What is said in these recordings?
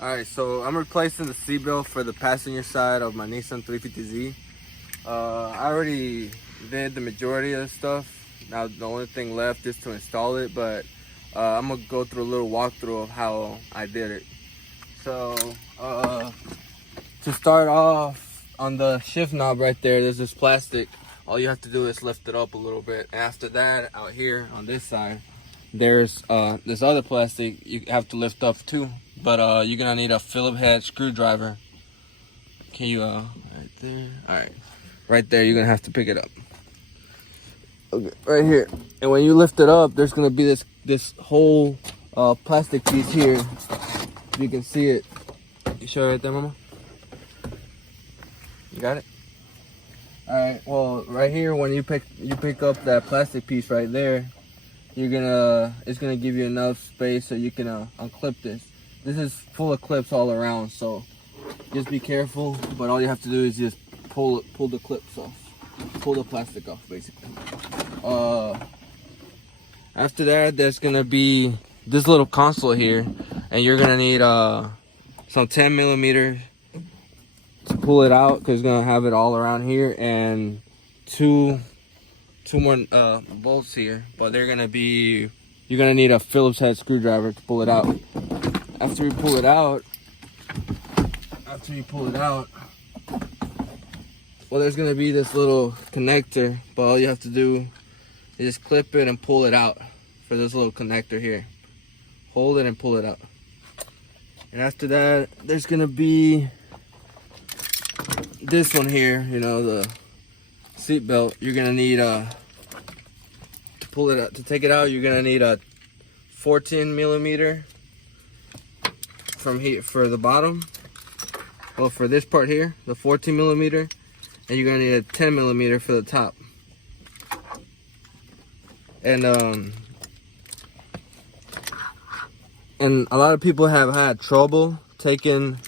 Alright, so I'm replacing the seatbelt for the passenger side of my Nissan 350Z. I already did the majority of the stuff. Now the only thing left is to install it, but I'm gonna go through a little walkthrough of how I did it. So to start off, on the shift knob right there's this plastic. All you have to do is lift it up a little bit. And after that, out here on this side, there's this other plastic you have to lift up too, but you're gonna need a Phillips head screwdriver. Can you right there? All right there, you're gonna have to pick it up. Okay, right here. And when you lift it up, there's gonna be this whole plastic piece here. You can see it. You show it right there, Mama? You got it? All right. Well, right here, when you pick up that plastic piece right there, it's gonna give you enough space so you can unclip this. This is full of clips all around, so just be careful. But all you have to do is just pull the clips off, pull the plastic off, basically. After that, there's gonna be this little console here, and you're gonna need some 10 millimeters to pull it out, because it's gonna have it all around here, and two more bolts here, but you're gonna need a Phillips head screwdriver to pull it out. After you pull it out, well, there's gonna be this little connector, but all you have to do is just clip it and pull it out for this little connector here. Hold it and pull it out. And after that, there's gonna be this one here, the seat belt. You're gonna need to pull it out. To take it out, you're gonna need a 14 millimeter from here for the bottom. Well, for this part here, the 14 millimeter, and you're gonna need a 10 millimeter for the top. And a lot of people have had trouble taking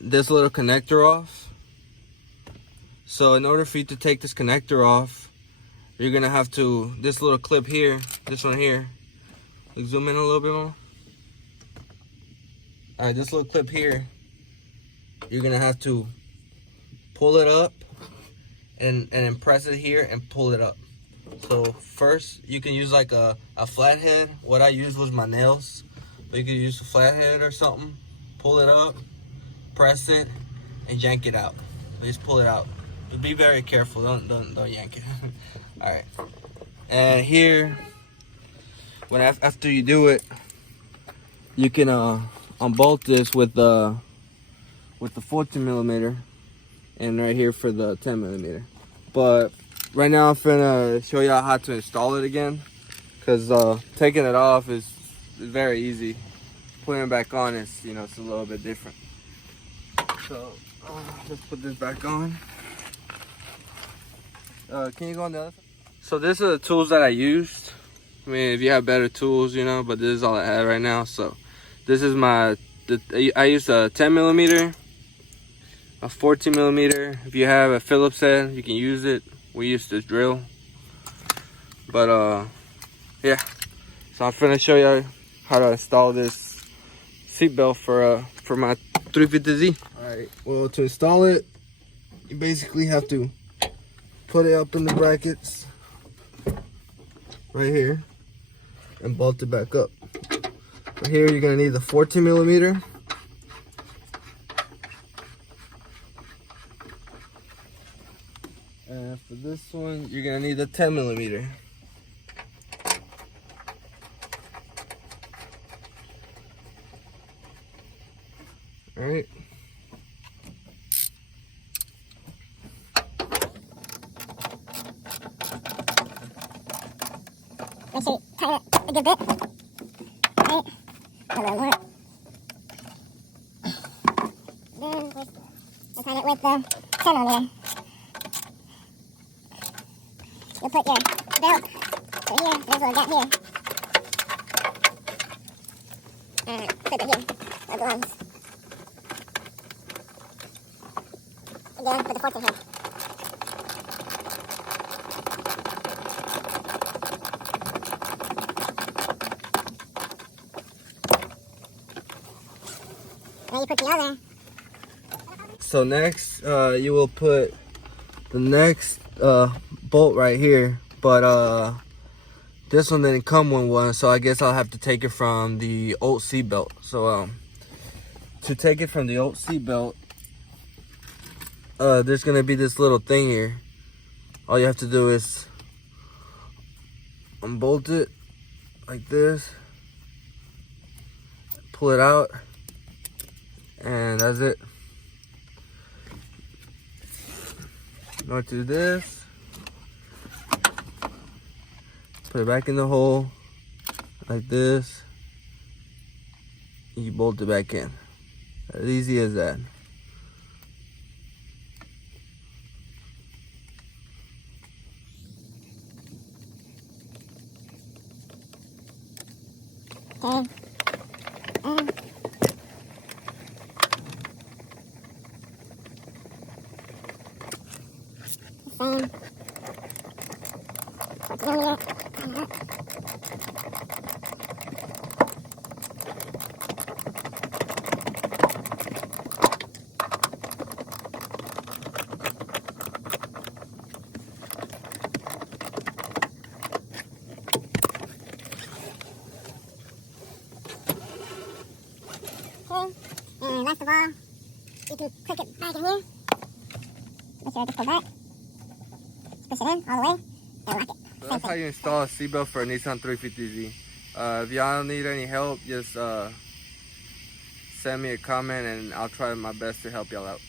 this little connector off. So in order for you to take this connector off, you're gonna have to, this little clip here, this one here, zoom in a little bit more. All right, this little clip here, you're gonna have to pull it up and then press it here and pull it up. So first, you can use like a flathead. What I used was my nails, but you could use a flathead or something. Pull it up, press it, and yank it out. Just pull it out. But be very careful. Don't yank it. All right. And here, after you do it, you can unbolt this with the 14 millimeter, and right here for the 10 millimeter. But right now I'm finna show y'all how to install it again, because taking it off is very easy. Putting it back on is, it's a little bit different. So let's put this back on. Can you go on the other side? So these are the tools that I used. I mean, if you have better tools, but this is all I have right now. So this is I used a 10 millimeter, a 14 millimeter. If you have a Phillips head, you can use it. We used this drill. But yeah. So I'm finna show you how to install this seatbelt for my 350Z. All right. Well, to install it, you basically have to put it up in the brackets right here and bolt it back up. So here you're gonna need the 14 millimeter. And for this one, you're gonna need the 10 millimeter. All right. Make sure you tighten it a good bit. Right. A little more. Then we'll tighten it with the 10 millimeter. You'll put your belt right here. There's a little gap here. And clip it here. Where it belongs. Again, put the 14 here. then you put the other. So next, you will put the next bolt right here, but this one didn't come with one, so I guess I'll have to take it from the old seatbelt. So to take it from the old seatbelt, there's gonna be this little thing here. All you have to do is unbolt it like this, pull it out, and that's it. Now do this, put it back in the hole like this, you bolt it back in. As easy as that. Okay. Same. Put the other. Okay, and last of all, you can click it back in here. Make sure to pull back. Push it in all the way, and lock it. So that's how you install a seatbelt for a Nissan 350Z. If y'all need any help, just send me a comment and I'll try my best to help y'all out.